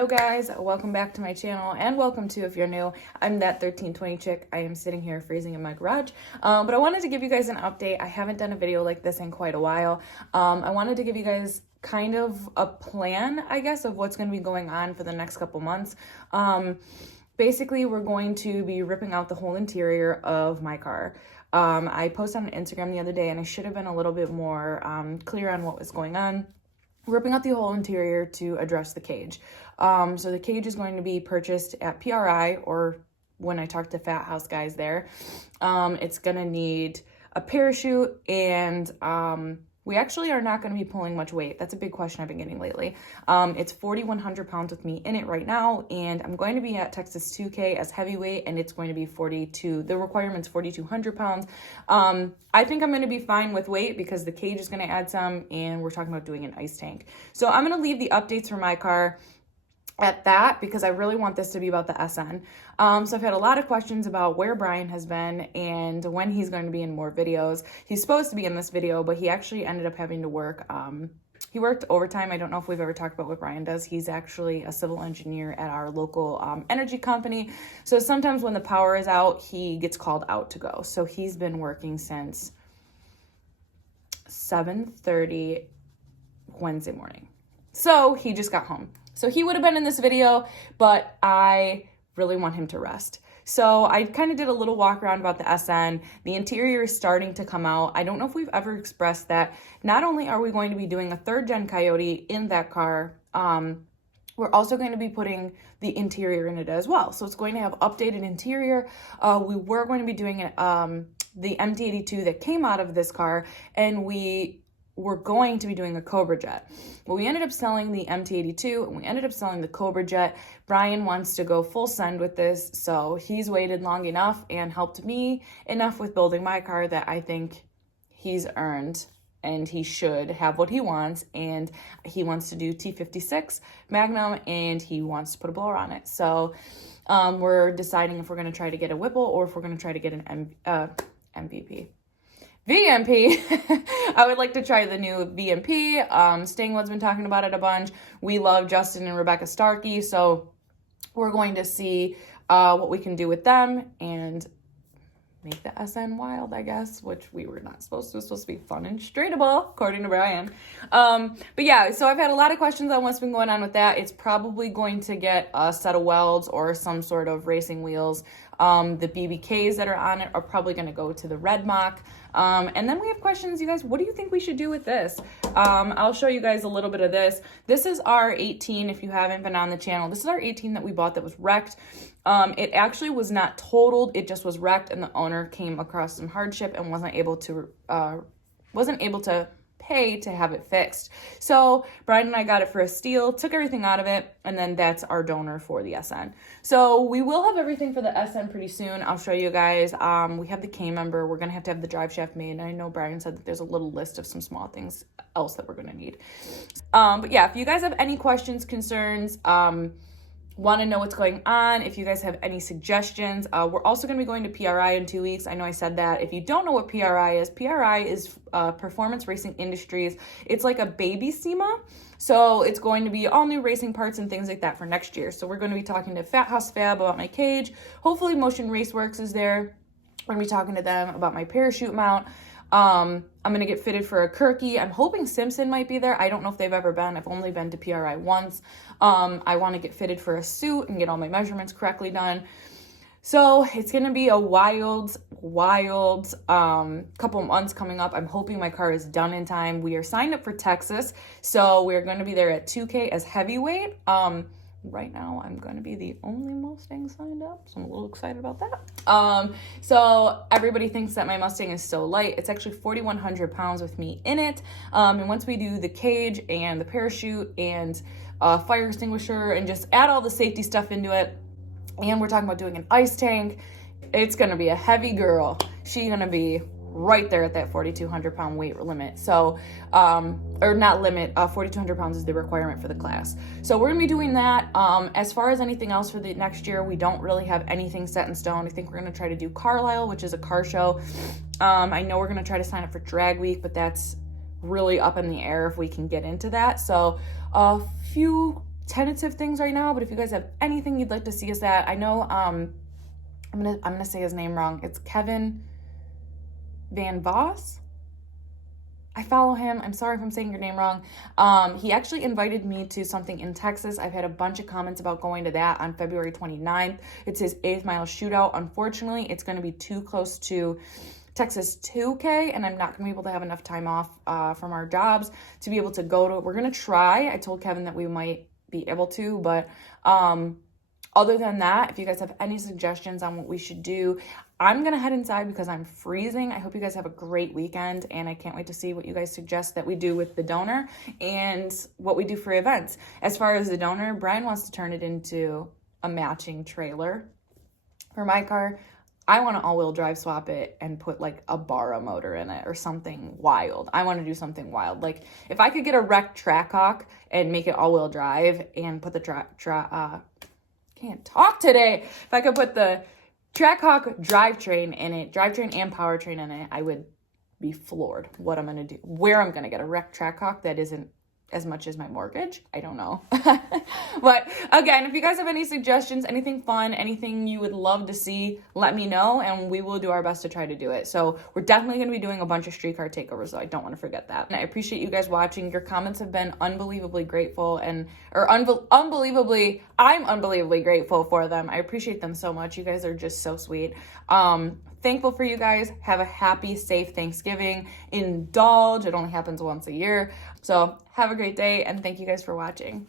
Hello guys, welcome back to my channel, and welcome to, if you're new, I'm that 1320 chick. I am sitting here freezing in my garage, but I wanted to give you guys an update. I haven't done a video like this in quite a while. I wanted to give you guys kind of a plan, I guess, of what's going to be going on for the next couple months. Basically, we're going to be ripping out the whole interior of my car. I posted on Instagram the other day, and I should have been a little bit more clear on what was going on. Ripping out the whole interior to address the cage. So the cage is going to be purchased at PRI, or when I talk to Fat House guys there. It's going to need a parachute, and we actually are not going to be pulling much weight. That's a big question I've been getting lately. It's 4,100 pounds with me in it right now, and I'm going to be at Texas 2K as heavyweight, and it's going to be the requirement's 4,200 pounds. I think I'm going to be fine with weight because the cage is going to add some, and we're talking about doing an ice tank. So I'm going to leave the updates for my car at that because I really want this to be about the SN. So I've had a lot of questions about where Brian has been and when he's going to be in more videos. He's supposed to be in this video, but he actually ended up having to work. He worked overtime. I don't know if we've ever talked about what Brian does. He's actually a civil engineer at our local energy company. So sometimes when the power is out, he gets called out to go. So he's been working since 7:30 Wednesday morning. So he just got home. So he would have been in this video, but I really want him to rest. So I kind of did a little walk around about the SN. The interior is starting to come out. I don't know if we've ever expressed that. Not only are we going to be doing a 3rd gen Coyote in that car, we're also going to be putting the interior in it as well. So it's going to have updated interior. We were going to be doing the MT82 that came out of this car, and we're going to be doing a Cobra Jet. Well, we ended up selling the MT82 and we ended up selling the Cobra Jet. Brian wants to go full send with this, so he's waited long enough and helped me enough with building my car that I think he's earned and he should have what he wants. And he wants to do T56 Magnum, and he wants to put a blower on it. So we're deciding if we're going to try to get a Whipple or if we're going to try to get an VMP. I would like to try the new VMP. Stingwood's been talking about it a bunch. We love Justin and Rebecca Starkey, so we're going to see what we can do with them and make the SN wild, I guess, which we were not supposed to. It was supposed to be fun and straightable, according to Brian. But yeah, so I've had a lot of questions on what's been going on with that. It's probably going to get a set of welds or some sort of racing wheels. The BBKs that are on it are probably going to go to the Red Mock. And then we have questions, you guys, what do you think we should do with this? I'll show you guys a little bit of this. This is our 18, if you haven't been on the channel. This is our 18 that we bought that was wrecked. It actually was not totaled, it just was wrecked, and the owner came across some hardship and wasn't able to pay to have it fixed. So Brian and I got it for a steal, took everything out of it, and then that's our donor for the SN. So we will have everything for the SN pretty soon. I'll show you guys. We have the K member. We're going to have the drive shaft made. And I know Brian said that there's a little list of some small things else that we're going to need. But yeah, if you guys have any questions, concerns, want to know what's going on, if you guys have any suggestions, we're also going to be going to PRI in 2 weeks. I know I said that. If you don't know what PRI is Performance Racing Industries. It's like a baby SEMA. So it's going to be all new racing parts and things like that for next year. So we're going to be talking to Fat House Fab about my cage. Hopefully Motion Raceworks is there. We're going to be talking to them about my parachute mount. I'm going to get fitted for a Kirky. I'm hoping Simpson might be there. I don't know if they've ever been. I've only been to PRI once. I want to get fitted for a suit and get all my measurements correctly done. So it's going to be a wild couple months coming up. I'm hoping my car is done in time. We are signed up for Texas, so we're going to be there at 2K as heavyweight. Right now, I'm going to be the only Mustang signed up, so I'm a little excited about that. So everybody thinks that my Mustang is so light. It's actually 4,100 pounds with me in it. And once we do the cage and the parachute and fire extinguisher and just add all the safety stuff into it, and we're talking about doing an ice tank, it's going to be a heavy girl. She's going to be right there at that 4,200 pound weight limit. So, or not limit, 4,200 pounds is the requirement for the class. So we're gonna be doing that. As far as anything else for the next year, we don't really have anything set in stone. I think we're gonna try to do Carlisle, which is a car show. I know we're gonna try to sign up for Drag Week, but that's really up in the air if we can get into that. So a few tentative things right now, but if you guys have anything you'd like to see us at, I know I'm gonna say his name wrong. It's Kevin Van Voss. I follow him. I'm sorry if I'm saying your name wrong. He actually invited me to something in Texas. I've had a bunch of comments about going to that on February 29th. It's his 8th mile shootout. Unfortunately, it's going to be too close to Texas 2K, and I'm not going to be able to have enough time off from our jobs to be able to go to it. We're going to try. I told Kevin that we might be able to, but other than that, if you guys have any suggestions on what we should do, I'm going to head inside because I'm freezing. I hope you guys have a great weekend, and I can't wait to see what you guys suggest that we do with the donor and what we do for events. As far as the donor, Brian wants to turn it into a matching trailer for my car. I want to all-wheel drive swap it and put like a Barra motor in it or something wild. I want to do something wild. Like if I could get a wrecked Trackhawk and make it all-wheel drive and put the can't talk today. If I could put the Trackhawk drivetrain in it, drivetrain and powertrain in it, I would be floored. What I'm going to do, where I'm going to get a wrecked Trackhawk that isn't as much as my mortgage, I don't know. But again, if you guys have any suggestions, anything fun, anything you would love to see, let me know, and we will do our best to try to do it. So we're definitely going to be doing a bunch of streetcar takeovers, though. I don't want to forget that. And I appreciate you guys watching. Your comments have been unbelievably grateful, I'm unbelievably grateful for them. I appreciate them so much. You guys are just so sweet. Thankful for you guys. Have a happy, safe Thanksgiving. Indulge. It only happens once a year. So have a great day, and thank you guys for watching.